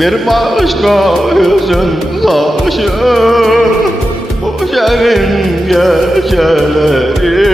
Bir başka hüzün taşı Bu şehrin geceleri.